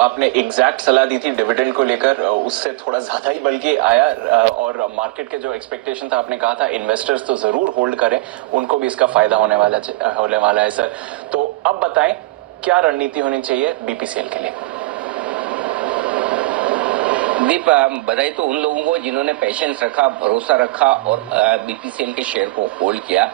आपने एग्जैक्ट सलाह दी थी डिविडेंड को लेकर, उससे थोड़ा ज्यादा ही बल्कि आया, और मार्केट के जो एक्सपेक्टेशन था, आपने कहा था इन्वेस्टर्स तो जरूर होल्ड करें, उनको भी इसका फायदा होने वाला है सर। तो अब बताएं क्या रणनीति होनी चाहिए बीपीसीएल के लिए? दीप, बधाई तो उन लोगों को जिन्होंने पेशेंस रखा, भरोसा रखा और बीपीसीएल के शेयर को होल्ड किया।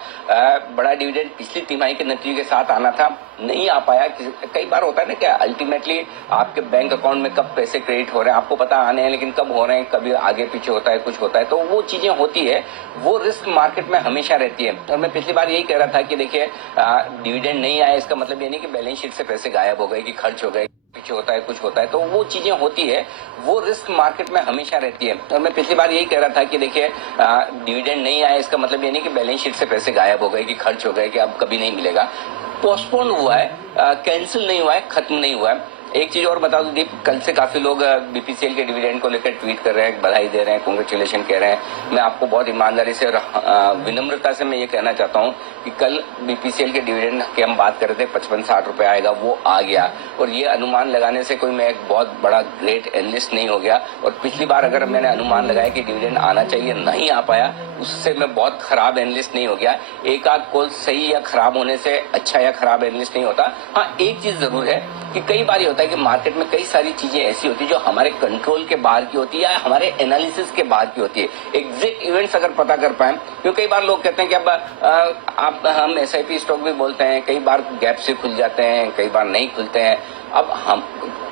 बड़ा डिविडेंड पिछली तिमाही के नतीजे के साथ आना था, नहीं आ पाया। कई बार होता है ना कि अल्टीमेटली आपके बैंक अकाउंट में कब पैसे क्रेडिट हो रहे हैं आपको पता आने हैं, लेकिन कब हो रहे हैं, कभी आगे पीछे होता है, कुछ होता है, तो वो चीजें होती है। वो रिस्क मार्केट में हमेशा रहती है। और मैं पिछली बार यही कह रहा था कि देखिए, डिविडेंड नहीं आया इसका मतलब ये नहीं कि बैलेंस शीट से पैसे गायब हो गए, कि खर्च हो गए, पीछे होता है, कुछ होता है, तो वो चीजें होती है। वो रिस्क मार्केट में हमेशा रहती है। और मैं पिछली बार यही कह रहा था कि देखिए, डिविडेंड नहीं आया इसका मतलब ये नहीं कि बैलेंस शीट से पैसे गायब हो गए, कि खर्च हो गए, कि अब कभी नहीं मिलेगा। पोस्टपोन हुआ है, कैंसिल नहीं हुआ है, खत्म नहीं हुआ है। एक चीज और बता दूं दीप, कल से काफी लोग बीपीसीएल के डिविडेंड को लेकर ट्वीट कर रहे हैं, बधाई दे रहे हैं, कांग्रेचुलेशन कह रहे हैं। मैं आपको बहुत ईमानदारी से और विनम्रता से मैं ये कहना चाहता हूं कि कल बीपीसीएल के डिविडेंड की हम बात कर रहे थे 55-60 रुपए आएगा, वो आ गया। और ये अनुमान लगाने से कोई मैं एक बहुत बड़ा ग्रेट एनालिस्ट नहीं हो गया। और पिछली बार अगर मैंने अनुमान लगाया कि डिविडेंड आना चाहिए, नहीं आ पाया, उससे मैं बहुत खराब एनालिस्ट नहीं हो गया। एक आध कॉल सही या खराब होने से अच्छा या खराब एनालिस्ट नहीं होता। हाँ, एक चीज जरूर है कि कई बार ये होता है कि मार्केट में कई सारी चीजें ऐसी होती है जो हमारे कंट्रोल के बाहर की होती है या हमारे एनालिसिस के बाहर की होती है। एग्जैक्ट इवेंट्स अगर पता कर पाए, क्योंकि कई बार लोग कहते हैं कि अब हम एसआईपी स्टॉक भी बोलते हैं, कई बार गैप से खुल जाते हैं, कई बार नहीं खुलते हैं। अब हम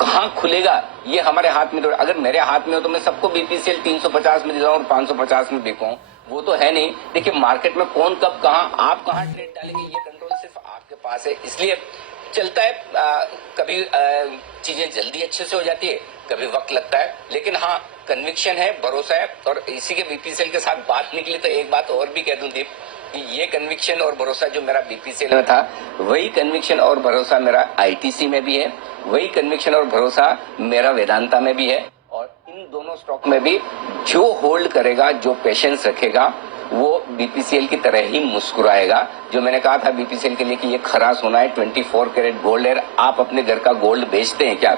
कहाँ खुलेगा ये हमारे हाथ में, तो अगर मेरे हाथ में हो तो मैं सबको बीपीसीएल 350 में दे और 550 में बेचूं, वो तो है नहीं। देखिए, मार्केट में कौन कब कहाँ, आप कहाँ ट्रेड डालेंगे, ये कंट्रोल सिर्फ आपके पास है। इसलिए चलता है, कभी चीजें जल्दी अच्छे से हो जाती है, कभी वक्त लगता है, लेकिन हाँ, कन्विक्शन है, भरोसा है। और इसी के बीपीसीएल के साथ बात निकली तो एक बात और भी कह दूं दीप, कि ये कन्विक्शन और भरोसा जो मेरा बीपीसीएल में था, वही कन्विक्शन और भरोसा मेरा आईटीसी में भी है, वही कन्विक्शन और भरोसा मेरा वेदांता में भी है। और इन दोनों स्टॉक में भी जो होल्ड करेगा, जो पेशेंस रखेगा, वो बीपीसीएल की तरह ही मुस्कुराएगा। जो मैंने कहा था बीपीसीएल के लिए कि ये खरा सोना है, 24 कैरेट गोल्ड है। आप अपने घर का गोल्ड बेचते हैं क्या,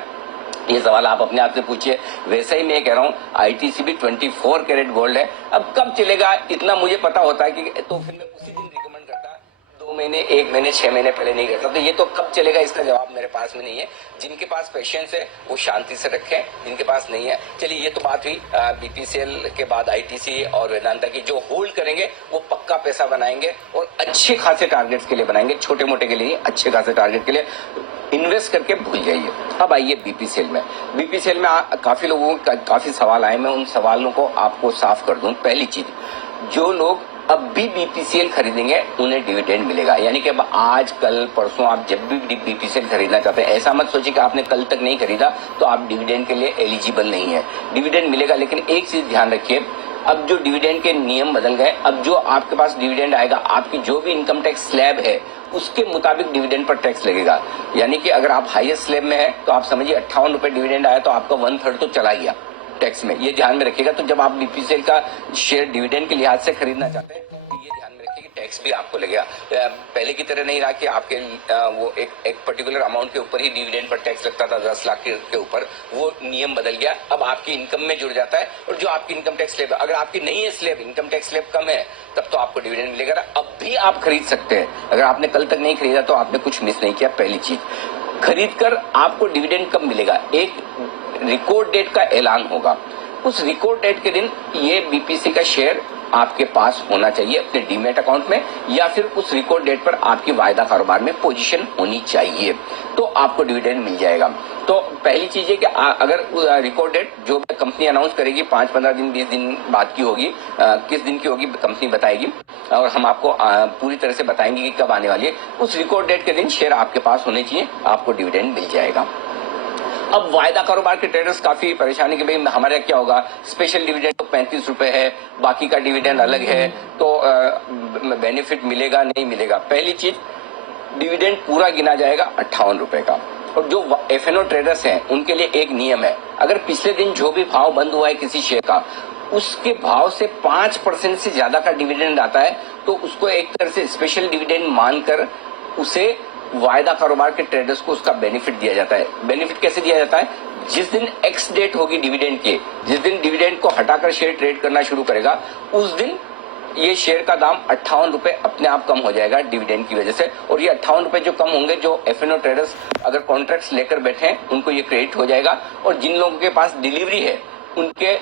ये सवाल आप अपने आप से पूछिए। वैसे ही मैं कह रहा हूँ, आईटीसी भी 24 कैरेट गोल्ड है। अब कब चलेगा इतना मुझे पता होता है कि तो फिर मैं उसी दिन रिकमेंड करता, 2 महीने, 1 महीने, 6 महीने पहले नहीं करता। तो ये तो कब चलेगा इसका जवाब मेरे पास में नहीं है। जिनके पास पेशेंस है वो शांति से रखें, जिनके पास नहीं है, चलिए ये तो बात हुई बीपीसीएल के बाद आईटीसी और वेदांता की। जो होल्ड करेंगे वो पक्का पैसा बनाएंगे और अच्छे खासे टारगेट्स के लिए बनाएंगे, छोटे मोटे के लिए, अच्छे खासे टारगेट के लिए इन्वेस्ट करके भूल जाइए। अब आइए बीपीसीएल में। बीपीसीएल में काफी लोगों को काफी सवाल आए, मैं उन सवालों को आपको साफ कर दूं। पहली चीज, जो लोग अब भी बीपीसीएल खरीदेंगे उन्हें डिविडेंड मिलेगा, यानी कि अब आज कल परसों आप जब भी बीपीसीएल खरीदना चाहते हैं, ऐसा मत सोचिए कि आपने कल तक नहीं खरीदा तो आप डिविडेंड के लिए एलिजिबल नहीं है। डिविडेंड मिलेगा, लेकिन एक चीज ध्यान रखिए, अब जो डिविडेंड के नियम बदल गए। अब जो आपके पास डिविडेंड आएगा, आपकी जो भी इनकम टैक्स स्लैब है उसके मुताबिक डिविडेंड पर टैक्स लगेगा। यानी कि अगर आप हाईएस्ट स्लैब में है तो आप समझिए 58 रुपए डिविडेंड आया तो आपका 1/3 तो चला गया टैक्स में। ये ध्यान में रखिएगा। तो जब आप बीपीसीएल का शेयर डिविडेंड के लिहाज से खरीदना चाहते हैं तो ये ध्यान में रखिए कि टैक्स भी आपको लगेगा। पहले की तरह नहीं रहा कि आपके वो एक पर्टिकुलर अमाउंट के ऊपर ही डिविडेंड पर टैक्स लगता था, 10 लाख के ऊपर। वो नियम बदल गया, अब आपकी इनकम में जुड़ जाता है। और जो आपकी इनकम टैक्स स्लैब, अगर आपकी नहीं है स्लैब, इनकम टैक्स स्लैब कम है, तब तो आपको डिविडेंड मिलेगा। अब भी आप खरीद सकते हैं। अगर आपने कल तक नहीं खरीदा तो आपने कुछ मिस नहीं किया। पहली चीज, खरीद कर आपको डिविडेंड कब मिलेगा, एक रिकॉर्ड डेट का ऐलान होगा। उस रिकॉर्ड डेट के दिन ये बीपीसी का शेयर आपके पास होना चाहिए अपने डीमेट अकाउंट में, या फिर उस रिकॉर्ड डेट पर आपकी वायदा कारोबार में पोजीशन होनी चाहिए, तो आपको डिविडेंड मिल जाएगा। तो पहली चीज है कि अगर रिकॉर्ड डेट जो कंपनी अनाउंस करेगी 5, 15 दिन, 20 दिन बाद की होगी, किस दिन की होगी कंपनी बताएगी और हम आपको पूरी तरह से बताएंगे कि कब आने वाली है। उस रिकॉर्ड डेट के दिन शेयर आपके पास होने चाहिए, आपको डिविडेंड मिल जाएगा। अब वायदा कारोबार के ट्रेडर्स काफी परेशानी कि भाई हमारे क्या होगा, स्पेशल डिविडेंड तो 35 रुपए है, बाकी का डिविडेंड अलग है, तो बेनिफिट मिलेगा नहीं मिलेगा। पहली चीज, डिविडेंड पूरा गिना जाएगा 58 रुपए का। और जो एफएनओ ट्रेडर्स हैं उनके लिए एक नियम है, अगर पिछले दिन जो भी भाव बंद हुआ है किसी शेयर का, उसके भाव से 5% से ज्यादा का डिविडेंड आता है तो उसको एक तरह से स्पेशल डिविडेंड मानकर उसे वायदा कारोबार के ट्रेडर्स को उसका बेनिफिट दिया जाता है। बेनिफिट कैसे दिया जाता है, जिस दिन एक्स डेट होगी डिविडेंड की, जिस दिन डिविडेंड को हटाकर शेयर ट्रेड करना शुरू करेगा, उस दिन ये शेयर का दाम 58 रुपए अपने आप कम हो जाएगा डिविडेंड की वजह से। और ये 58 रुपए जो कम होंगे, जो एफएनओ ट्रेडर्स अगर कॉन्ट्रैक्ट्स लेकर बैठे हैं उनको ये क्रेडिट हो जाएगा। और जिन लोगों के पास डिलीवरी है, उनके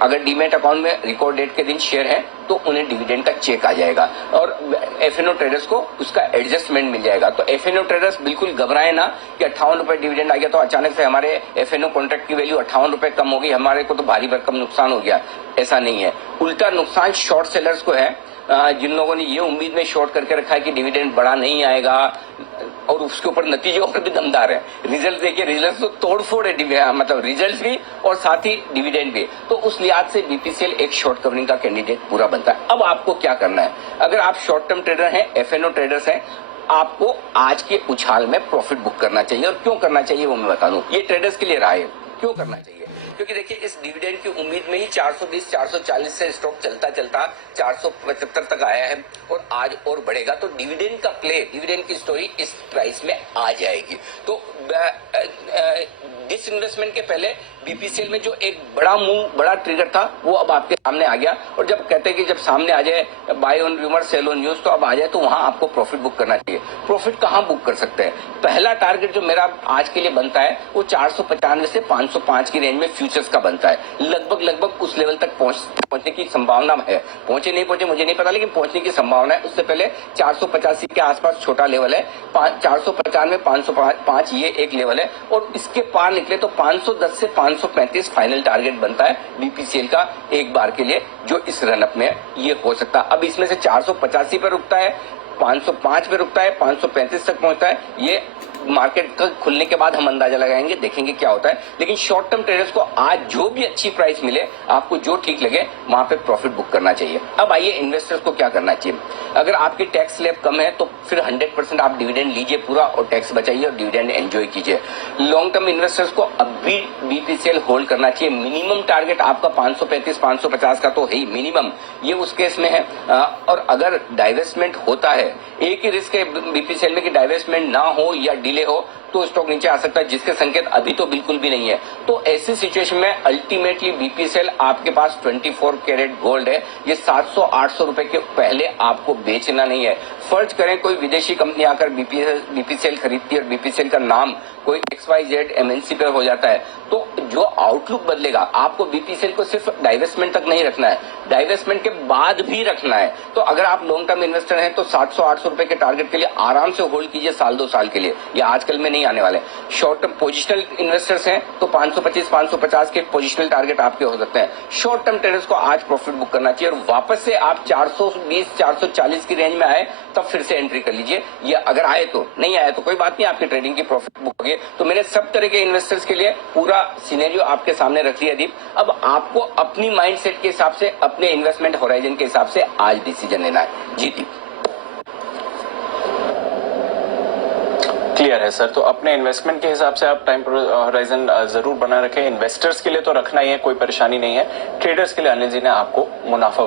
अगर डीमेट अकाउंट में रिकॉर्ड डेट के दिन शेयर है तो उन्हें डिविडेंड का चेक आ जाएगा और एफएनओ ट्रेडर्स को उसका एडजस्टमेंट मिल जाएगा। तो एफएनओ ट्रेडर्स बिल्कुल घबराए ना कि 58 रुपए डिविडेंड आ गया तो अचानक से हमारे एफएनओ कॉन्ट्रैक्ट की वैल्यू 58 रुपए कम हो गई, हमारे को तो भारी भरकम नुकसान हो गया। ऐसा नहीं है, उल्टा नुकसान शॉर्ट सेलर्स को है, जिन लोगों ने ये उम्मीद में शॉर्ट करके रखा है कि डिविडेंड बड़ा नहीं आएगा और उसके ऊपर नतीजे और भी दमदार है। रिजल्ट देखिए, रिजल्ट तो तोड़फोड़ है, मतलब रिजल्ट भी और साथ ही डिविडेंड भी। तो उस लिहाज से बीपीसीएल एक शॉर्ट कवरिंग का कैंडिडेट पूरा बनता है। अब आपको क्या करना है, अगर आप शॉर्ट टर्म ट्रेडर हैं, एफएनओ ट्रेडर्स हैं, आपको आज के उछाल में प्रॉफिट बुक करना चाहिए। और क्यों करना चाहिए वो मैं बता दूं, ये ट्रेडर्स के लिए राय है। क्यों करना चाहिए, क्योंकि देखिए इस डिविडेंड की उम्मीद में ही 420 440 से स्टॉक चलता चलता 475 तक आया है और आज और बढ़ेगा। तो डिविडेंड का प्ले, डिविडेंड की स्टोरी इस प्राइस में आ जाएगी। तो डिस इन्वेस्टमेंट के पहले बीपीसीएल में जो एक बड़ा मूव, बड़ा ट्रिगर था, वो अब आपके सामने आ गया। और जब कहते हैं कि जब सामने आ जाए buy on rumour sell on news, तो अब आ जाए तो वहां आपको प्रॉफिट बुक करना चाहिए। प्रॉफिट कहां बुक कर सकते हैं, पहला टारगेट जो मेरा आज के लिए बनता है वो 495 से 505 की रेंज में फ्यूचर्स का बनता है। लगभग उस लेवल तक पहुंचने की संभावना है। पहुंचे नहीं पहुंचे मुझे नहीं पता, लेकिन पहुंचने की संभावना है। उससे पहले 485 के आसपास छोटा लेवल है, 495 505 ये एक लेवल है। और इसके पार निकले तो 510 से 535 फाइनल टारगेट बनता है बीपीसीएल का एक बार के लिए, जो इस रनअप में ये हो सकता है। अब इसमें से 485 पे रुकता है, 505 पे रुकता है, 535 तक पहुंचता है, ये मार्केट का खुलने के बाद हम अंदाजा लगाएंगे, देखेंगे क्या होता है। लेकिन शॉर्ट टर्म ट्रेडर्स को आज जो भी अच्छी प्राइस मिले, आपको जो ठीक लगे वहां पे प्रॉफिट बुक करना चाहिए। अब आइए इन्वेस्टर्स को क्या करना चाहिए। अगर आपकी टैक्स स्लैब कम है तो फिर 100% आप डिविडेंड लीजिए पूरा और टैक्स बचाइए और डिविडेंड एंजॉय कीजिए। लॉन्ग टर्म इन्वेस्टर्स को अब भी बीपीसीएल होल्ड करना चाहिए। मिनिमम टारगेट आपका 535 550 का तो है ही मिनिमम, ये उस केस में है। और अगर डाइवेस्टमेंट होता है, एक ही रिस्क है बीपीसीएल में कि डाइवेस्टमेंट ना हो या डिले हो तो स्टॉक नीचे आ सकता है, जिसके संकेत अभी तो बिल्कुल भी नहीं है। तो ऐसी सिचुएशन में अल्टीमेटली बीपीसीएल आपके पास 24 कैरेट गोल्ड है, ये 700-800 रुपए के पहले आपको बेचना नहीं है। फर्ज करें कोई विदेशी कंपनी आकर बीपीसीएल खरीदती है और बीपीसीएल का नाम कोई XYZ MNC पे हो जाता है, तो जो आउटलुक बदलेगा, आपको बीपीसीएल को सिर्फ डाइवेस्टमेंट तक नहीं रखना है, डाइवेस्टमेंट के बाद भी रखना है। तो अगर आप लॉन्ग टर्म इन्वेस्टर हैं तो 700-800 रुपए के टारगेट के लिए आराम से होल्ड कीजिए साल 2 साल के लिए, या आजकल में नहीं आने वाले। शॉर्ट टर्म पोजिशनल इन्वेस्टर्स हैं तो 525-550 के पोजिशनल टारगेट आपके हो सकते हैं। शॉर्ट टर्म ट्रेडर्स को आज प्रॉफिट बुक करना चाहिए और वापस से आप 420-440 की रेंज में आए तब फिर से एंट्री कर लीजिए। ये अगर आए तो, नहीं आए तो कोई बात नहीं, आपकी ट्रेडिंग की प्रॉफिट बुक होगी। तो मैंने सब तरह के इन्वेस्टर्स के लिए पूरा सिनेरियो आपके सामने रख लिया दीप। अब आपको अपनी माइंडसेट के हिसाब से, अपने इन्वेस्टमेंट होराइजन के हिसाब से आज डिसीजन लेना है। जी दीप। क्लियर है सर। तो अपने इन्वेस्टमेंट के हिसाब से आप टाइम होराइजन जरूर बना रखें। इन्वेस्टर्स के लिए तो रखना ही है, कोई परेशानी नहीं है। ट्रेडर्स के लिए अनिल जी ने आपको मुनाफा